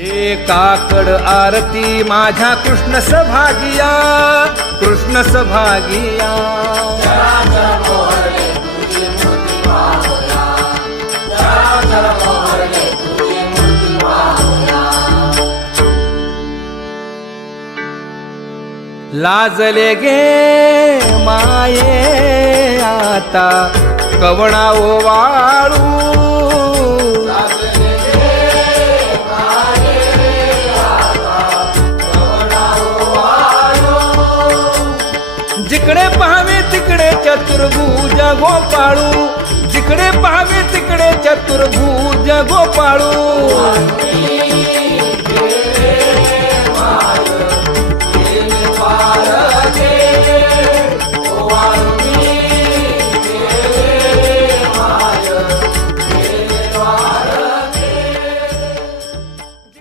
एकाकड आरती माझ्या कृष्ण सभागिया, कृष्ण सभागिया. लाजले गे माये आता कवणा ओवाळू, जिकडे पाहावे तिकडे चतुर्भुज गोपाळू, जिकडे पाहावे तिकडे चतुर्भुज गोपाळू.